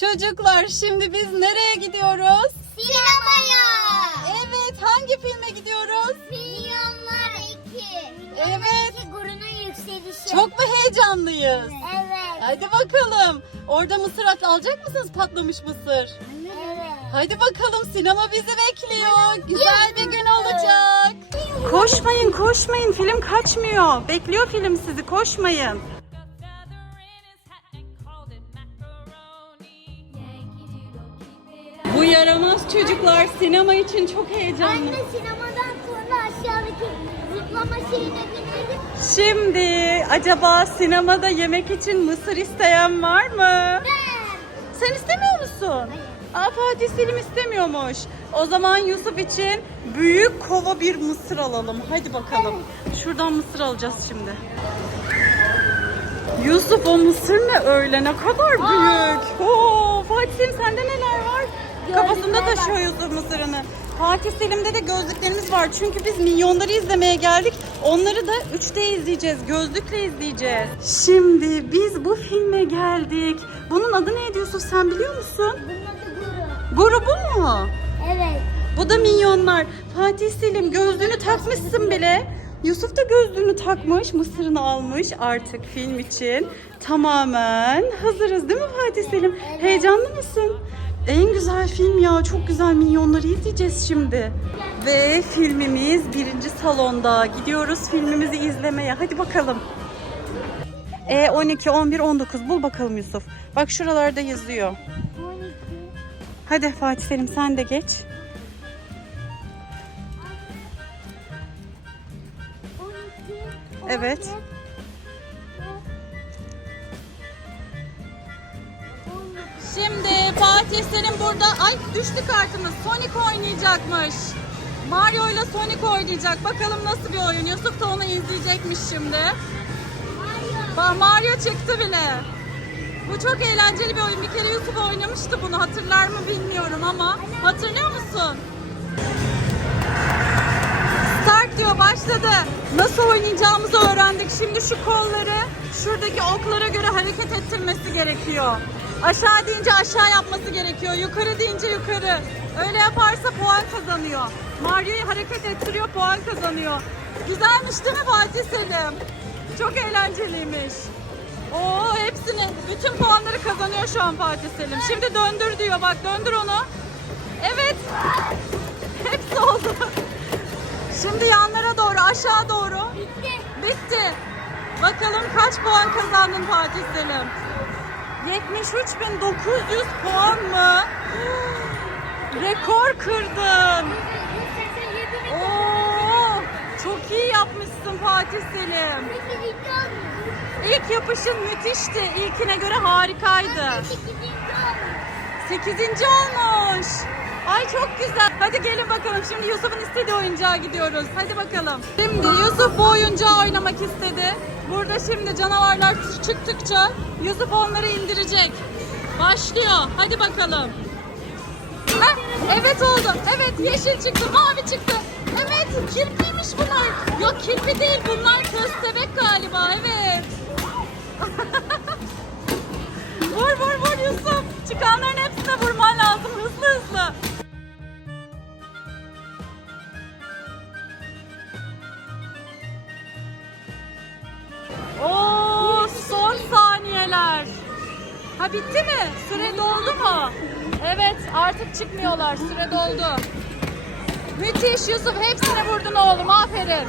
Çocuklar şimdi biz nereye gidiyoruz? Sinemaya. Evet hangi filme gidiyoruz? Milyonlar 2. Evet. İki gurunun yükselişi. Çok mu heyecanlıyız? Evet. Hadi bakalım. Orada mısır at alacak mısınız patlamış mısır? Evet. Hadi bakalım sinema bizi bekliyor. Güzel bir gün olacak. Koşmayın koşmayın film kaçmıyor. Bekliyor film sizi koşmayın. Yaramaz çocuklar sinema için çok heyecanlı. Anne sinemadan sonra aşağıdaki zıplama şeyine binelim. Şimdi acaba sinemada yemek için mısır isteyen var mı? Ben. Sen istemiyor musun? Aa, Fatih Selim istemiyormuş. O zaman Yusuf için büyük kova bir mısır alalım. Hadi bakalım. Şuradan mısır alacağız şimdi. Yusuf o mısır ne öyle ne kadar büyük. Oo, Fatih Selim sende neler var? Kafasında Gözlükler taşıyor Yusuf mısırını. Fatih Selim'de de gözlüklerimiz var. Çünkü biz milyonları izlemeye geldik. Onları da 3D izleyeceğiz. Gözlükle izleyeceğiz. Şimdi biz bu filme geldik. Bunun adı neydi Yusuf sen biliyor musun? Bunun adı guru. Grubu mu? Evet. Bu da milyonlar. Fatih Selim gözlüğünü takmışsın bile. Yusuf da gözlüğünü takmış, mısırını almış artık film için. Tamamen hazırız değil mi Fatih Selim? Evet. Heyecanlı mısın? En güzel film ya. Çok güzel milyonları izleyeceğiz şimdi. Ve filmimiz birinci salonda. Gidiyoruz filmimizi izlemeye. Hadi bakalım. E 12, 11, 19 bul bakalım Yusuf. Bak şuralarda yazıyor. 12. Hadi Fatih Selim sen de geç. 12. Evet. 11, Şimdi Selim burada ay düştü kartımız. Sonic oynayacakmış. Mario ile Sonic oynayacak. Bakalım nasıl bir oyun. Yusuf da onu izleyecekmiş şimdi. Bak Mario çıktı bile. Bu çok eğlenceli bir oyun. Bir kere Yusuf oynamıştı bunu. Hatırlar mı bilmiyorum ama. Hatırlıyor musun? Start diyor başladı. Nasıl oynayacağımızı öğrendik. Şimdi şu kolları şuradaki oklara göre hareket ettirmesi gerekiyor. Aşağı deyince aşağı yapması gerekiyor. Yukarı deyince yukarı. Öyle yaparsa puan kazanıyor. Mario'yu hareket ettiriyor puan kazanıyor. Güzelmiş değil mi Fatih Selim? Çok eğlenceliymiş. Oo hepsini, bütün puanları kazanıyor şu an Fatih Selim. Şimdi döndür diyor bak döndür onu. Evet. Hepsi oldu. Şimdi yanlara doğru, aşağı doğru. Bitti. Bitti. Bakalım kaç puan kazandın Fatih Selim? 73.900 puan mı? Rekor kırdın. Oo, çok iyi yapmışsın Fatih Selim. İlk yapışın müthişti. İlkine göre harikaydı. 8. olmuş. Ay çok güzel. Hadi gelin bakalım. Şimdi Yusuf'un istediği oyuncağa gidiyoruz. Hadi bakalım. Şimdi Yusuf bu oyuncağı oynamak istedi. Burada şimdi canavarlar çıktıkça Yusuf onları indirecek. Başlıyor. Hadi bakalım. Heh, evet oldu. Evet yeşil çıktı, mavi çıktı. Evet kirpiymiş bunlar. Yok kirpi değil bunlar köstebek galiba. Evet. vur vur vur Yusuf. Çıkanların Bitti mi? Süre doldu mu? Evet artık çıkmıyorlar. Süre doldu. Müthiş Yusuf. Hepsine vurdun oğlum. Aferin.